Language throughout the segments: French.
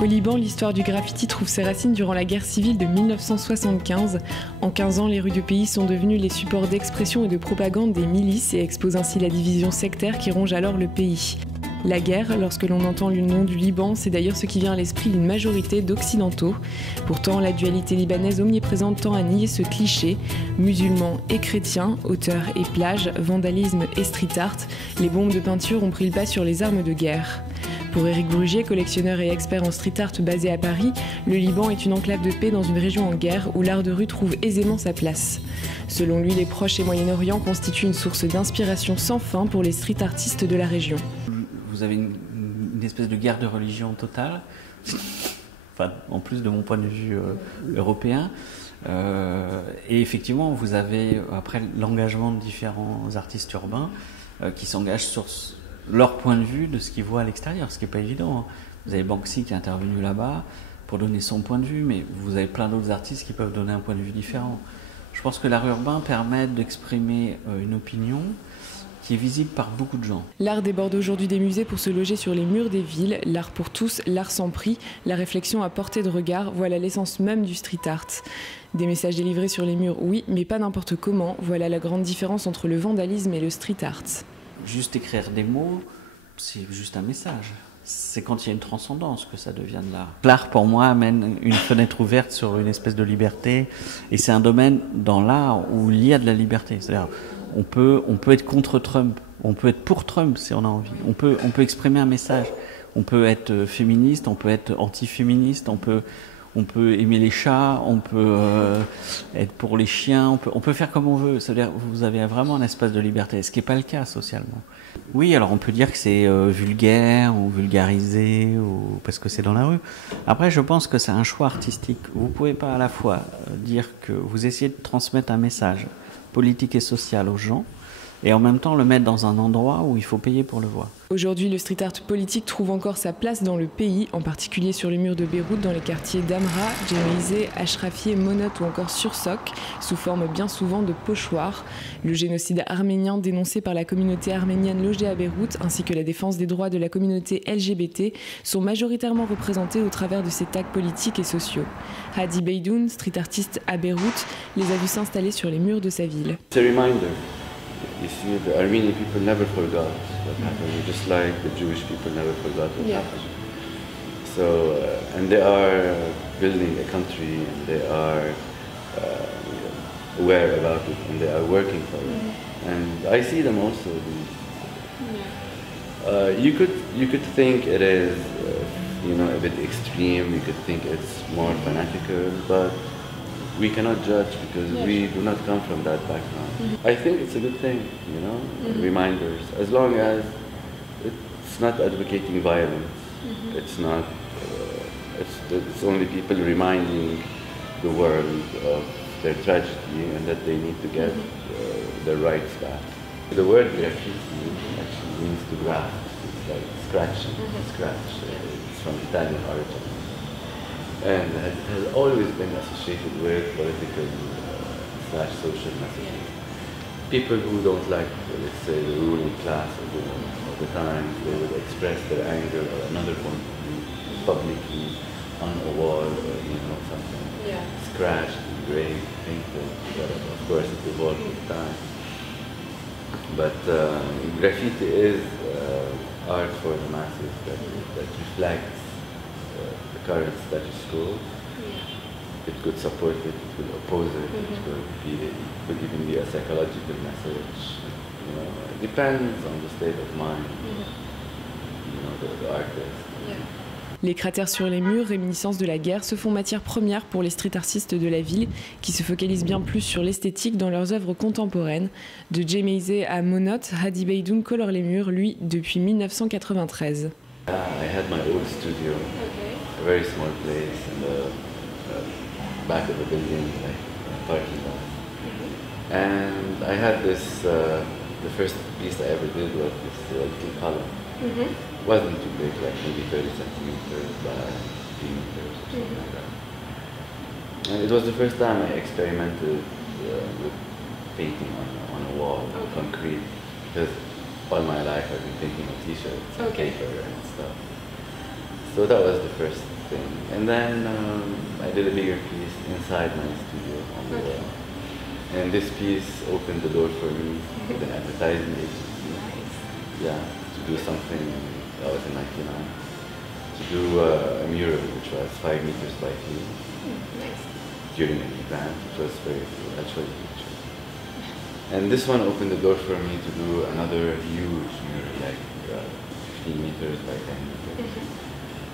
Au Liban, l'histoire du graffiti trouve ses racines durant la guerre civile de 1975. En 15 ans, les rues du pays sont devenues les supports d'expression et de propagande des milices et exposent ainsi la division sectaire qui ronge alors le pays. La guerre, lorsque l'on entend le nom du Liban, c'est d'ailleurs ce qui vient à l'esprit d'une majorité d'occidentaux. Pourtant, la dualité libanaise omniprésente tend à nier ce cliché. Musulmans et chrétiens, auteurs et plages, vandalisme et street art, les bombes de peinture ont pris le pas sur les armes de guerre. Pour Éric Brugier, collectionneur et expert en street art basé à Paris, le Liban est une enclave de paix dans une région en guerre où l'art de rue trouve aisément sa place. Selon lui, les Proches et Moyen-Orient constituent une source d'inspiration sans fin pour les street artistes de la région. Vous avez une espèce de guerre de religion totale, enfin, en plus de mon point de vue européen. Et effectivement, vous avez après l'engagement de différents artistes urbains qui s'engagent sur leur point de vue de ce qu'ils voient à l'extérieur, ce qui n'est pas évident. Vous avez Banksy qui est intervenu là-bas pour donner son point de vue, mais vous avez plein d'autres artistes qui peuvent donner un point de vue différent. Je pense que l'art urbain permet d'exprimer une opinion qui est visible par beaucoup de gens. L'art déborde aujourd'hui des musées pour se loger sur les murs des villes. L'art pour tous, l'art sans prix, la réflexion à portée de regard, voilà l'essence même du street art. Des messages délivrés sur les murs, oui, mais pas n'importe comment. Voilà la grande différence entre le vandalisme et le street art. Juste écrire des mots, c'est juste un message. C'est quand il y a une transcendance que ça devient de l'art. L'art, pour moi, amène une fenêtre ouverte sur une espèce de liberté. Et c'est un domaine dans l'art où il y a de la liberté. C'est-à-dire, on peut être contre Trump, on peut être pour Trump si on a envie. On peut exprimer un message. On peut être féministe, on peut être anti-féministe, on peut aimer les chats, on peut être pour les chiens, on peut faire comme on veut. C'est-à-dire, vous avez vraiment un espace de liberté, ce qui n'est pas le cas socialement. Oui, alors on peut dire que c'est vulgaire ou vulgarisé, ou parce que c'est dans la rue. Après, je pense que c'est un choix artistique. Vous ne pouvez pas à la fois dire que vous essayez de transmettre un message politique et social aux gens, et en même temps le mettre dans un endroit où il faut payer pour le voir. Aujourd'hui, le street art politique trouve encore sa place dans le pays, en particulier sur les murs de Beyrouth, dans les quartiers d'Amra, Djemilzé, Ashrafieh, Monot ou encore Sursock, sous forme bien souvent de pochoirs. Le génocide arménien dénoncé par la communauté arménienne logée à Beyrouth, ainsi que la défense des droits de la communauté LGBT, sont majoritairement représentés au travers de ces tags politiques et sociaux. Hadi Beydoun, street artiste à Beyrouth, les a vus s'installer sur les murs de sa ville. You see, the Armenian people never forgot what happened, just like the Jewish people never forgot what happened. So, and they are building a country, and they are aware about it, and they are working for it. And I see them also. You could think it is, a bit extreme. You could think it's more fanatical, but we cannot judge because we do not come from that background. I think it's a good thing, reminders, as long as it's not advocating violence. It's not, it's only people reminding the world of their tragedy and that they need to get their rights back. The word graffiti actually means to graft. It's like scratching, scratch. It's from Italian origin. And it has always been associated with political / social messages. People who don't like, let's say, the ruling class of the time, they would express their anger or another point of view publicly on a wall or something scratched, engraved, painted. But of course, it evolved with time. But graffiti is art for the masses that reflects the current status quo. It could support it, it could oppose it, it could even be a psychological message. It depends on the state of mind, the artist. Les cratères sur les murs, réminiscence de la guerre, se font matière première pour les street artistes de la ville, qui se focalisent bien plus sur l'esthétique dans leurs œuvres contemporaines. De Djemilzé à Monot, Hadi Beydoun colore les murs, lui, depuis 1993. I had my old studio, a very small place in the back of the building, like a parking lot. And I had this, the first piece I ever did was this little column. It wasn't too big, like maybe 30 centimeters by 15 meters or something like that. And it was the first time I experimented with painting on a wall, concrete, because all my life I've been painting on t-shirts and paper and stuff. So that was the first thing. And then I did a bigger piece inside my studio on the wall. And this piece opened the door for me with an advertising agency. Yeah, to do something, that was in 1999. To do a mural which was 5 meters by 3 during an event, which was very cool, actually. And this one opened the door for me to do another huge mural, like 15 meters by 10 meters.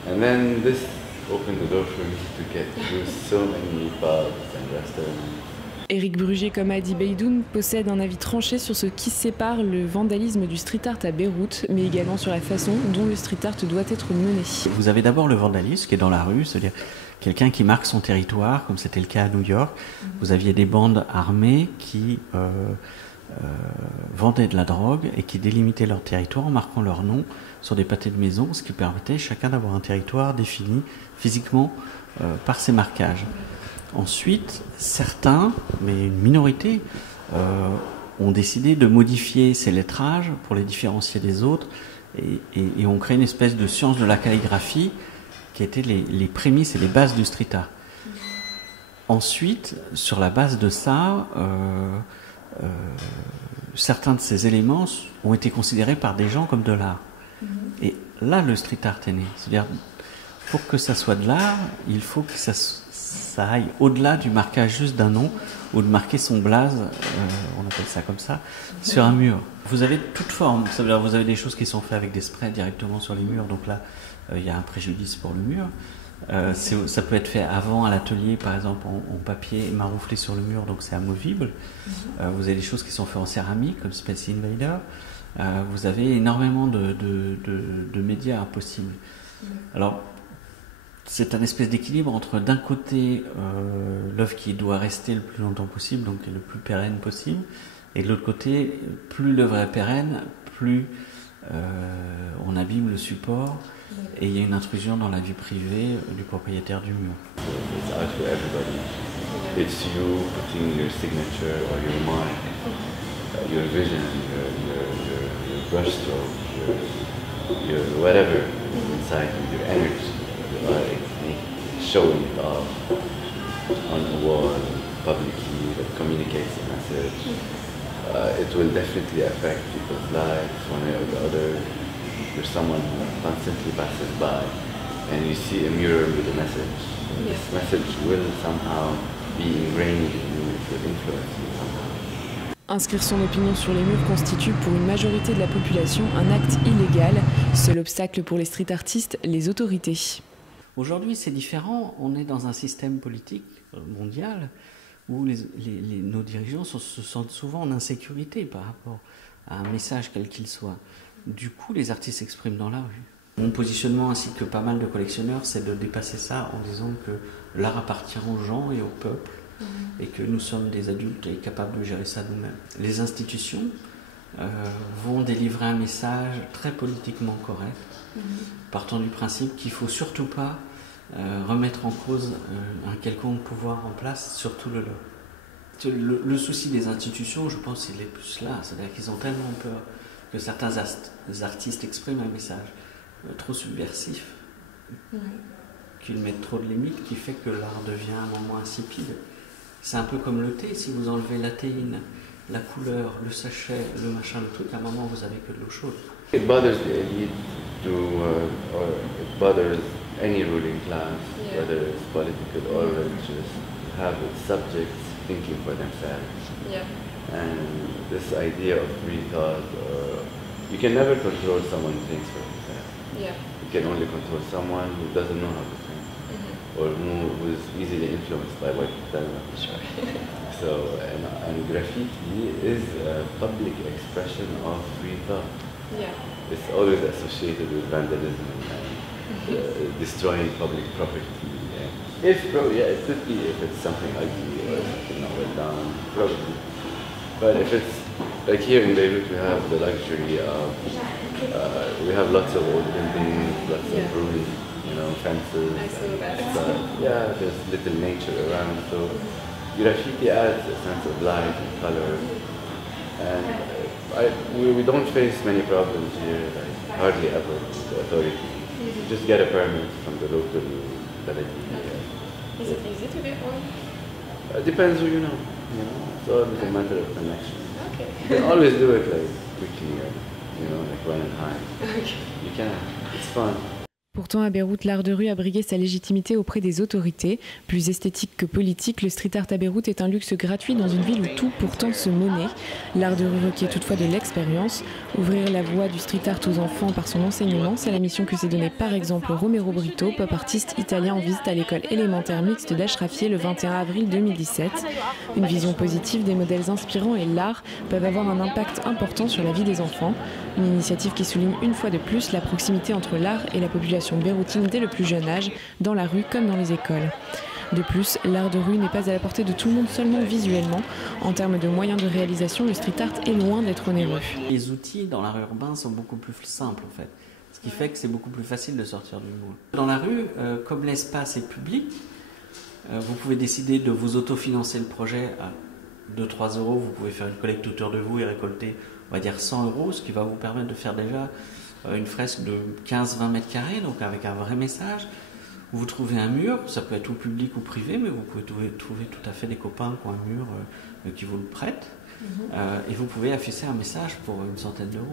And then this opened the door for me to get through so many pubs and restaurants. Éric Brugier, comme Adi Beidoun, possède un avis tranché sur ce qui sépare le vandalisme du street art à Beyrouth, mais également sur la façon dont le street art doit être mené. Vous avez d'abord le vandalisme qui est dans la rue, c'est-à-dire quelqu'un qui marque son territoire, comme c'était le cas à New York. Vous aviez des bandes armées qui vendaient de la drogue et qui délimitaient leur territoire en marquant leur nom sur des pâtés de maison, ce qui permettait chacun d'avoir un territoire défini physiquement par ces marquages. Ensuite, certains, mais une minorité, ont décidé de modifier ces lettrages pour les différencier des autres et ont créé une espèce de science de la calligraphie qui étaient les prémices et les bases du street art. Ensuite, sur la base de ça, certains de ces éléments ont été considérés par des gens comme de l'art. Et là, le street art est né. C'est-à-dire, pour que ça soit de l'art, il faut que ça aille au-delà du marquage juste d'un nom ou de marquer son blaze, on appelle ça comme ça, sur un mur. Vous avez toute forme, ça veut dire vous avez des choses qui sont faites avec des sprays directement sur les murs, donc là il y a un préjudice pour le mur. Ça peut être fait avant à l'atelier, par exemple en papier marouflé sur le mur, donc c'est amovible. Vous avez des choses qui sont faites en céramique comme Space Invader. Vous avez énormément de médias possibles. Alors c'est un espèce d'équilibre entre d'un côté l'œuvre qui doit rester le plus longtemps possible, donc le plus pérenne possible, et de l'autre côté, plus l'œuvre est pérenne, plus on abîme le support et il y a une intrusion dans la vie privée du propriétaire du mur. It's out for everybody. It's you putting your signature or your mark, your vision, your brushstroke, your whatever inside you, your energy. Showing it off on the wall publicly that communicates a message. It will definitely affect people's lives one way or the other. There's someone who constantly passes by and you see a mural with a message. This message will somehow be ingrained in you, it will influence you somehow. Inscrire son opinion sur les murs constitue pour une majorité de la population un acte illégal. Seul obstacle pour les street artistes, les autorités. Aujourd'hui, c'est différent. On est dans un système politique mondial où nos dirigeants se sentent souvent en insécurité par rapport à un message quel qu'il soit. Du coup, les artistes s'expriment dans la rue. Mon positionnement, ainsi que pas mal de collectionneurs, c'est de dépasser ça en disant que l'art appartient aux gens et au peuple et que nous sommes des adultes et capables de gérer ça nous-mêmes. Les institutions vont délivrer un message très politiquement correct, partant du principe qu'il ne faut surtout pas remettre en cause un quelconque pouvoir en place, surtout le leur. Le souci des institutions, je pense, il est plus là. C'est-à-dire qu'ils ont tellement peur que certains artistes expriment un message trop subversif, qu'ils mettent trop de limites, qui fait que l'art devient un moment insipide. C'est un peu comme le thé, si vous enlevez la théine, la couleur, le sachet, le machin, le truc, à un moment vous avez que de l'eau chaude. It bothers the elite or it bothers any ruling class, whether it's political or religious, to have its subjects thinking for themselves. And this idea of free thought, you can never control someone who thinks for himself. You can only control someone who doesn't know how to think, or who is easily influenced by what you tell them. So, and graffiti is a public expression of free thought. It's always associated with vandalism and destroying public property. It could be if it's something ugly or something not well done, probably. But if it's, like here in Beirut, we have the luxury of, we have lots of old buildings, lots of ruins, fences. There's little nature around, so graffiti adds a sense of light and color. And we don't face many problems here, like hardly ever with the authorities. Just get a permit from the local baladi. Is it easy to get one? Depends who you know. It's always a matter of connection. Okay. You can always do it like quickly, like run and hide. Okay. You can. It's fun. Pourtant, à Beyrouth, l'art de rue a brigué sa légitimité auprès des autorités. Plus esthétique que politique, le street art à Beyrouth est un luxe gratuit dans une ville où tout pourtant se monnaie. L'art de rue requiert toutefois de l'expérience. Ouvrir la voie du street art aux enfants par son enseignement, c'est la mission que s'est donnée par exemple Romero Brito, pop artiste italien en visite à l'école élémentaire mixte d'Achrafieh le 21 avril 2017. Une vision positive, des modèles inspirants et l'art peuvent avoir un impact important sur la vie des enfants. Une initiative qui souligne une fois de plus la proximité entre l'art et la population beyroutine dès le plus jeune âge, dans la rue comme dans les écoles. De plus, l'art de rue n'est pas à la portée de tout le monde seulement visuellement. En termes de moyens de réalisation, le street art est loin d'être onéreux. Les outils dans l'art urbain sont beaucoup plus simples en fait, ce qui fait que c'est beaucoup plus facile de sortir du moule. Dans la rue, comme l'espace est public, vous pouvez décider de vous autofinancer le projet à 2-3 euros, vous pouvez faire une collecte autour de vous et récolter, on va dire 100 euros, ce qui va vous permettre de faire déjà une fresque de 15-20 mètres carrés, donc avec un vrai message. Vous trouvez un mur, ça peut être ou public ou privé, mais vous pouvez trouver tout à fait des copains qui ont un mur qui vous le prêtent. Et vous pouvez afficher un message pour une centaine d'euros.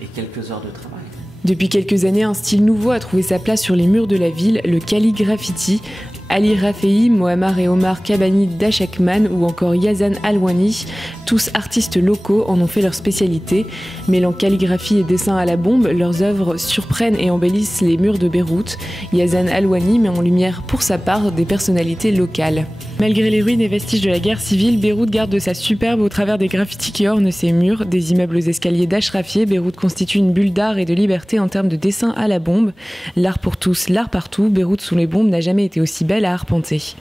Et quelques heures de travail. Depuis quelques années, un style nouveau a trouvé sa place sur les murs de la ville, le calligraffiti. Ali Rafei, Mohammar et Omar Kabani Dachakman ou encore Yazan Alwani, tous artistes locaux, en ont fait leur spécialité. Mêlant calligraphie et dessin à la bombe, leurs œuvres surprennent et embellissent les murs de Beyrouth. Yazan Alwani met en lumière pour sa part des personnalités locales. Malgré les ruines et vestiges de la guerre civile, Beyrouth garde de sa superbe au travers des graffitis qui ornent ses murs. Des immeubles aux escaliers d'Achrafieh, Beyrouth constitue une bulle d'art et de liberté en termes de dessin à la bombe. L'art pour tous, l'art partout, Beyrouth sous les bombes n'a jamais été aussi belle à arpenter.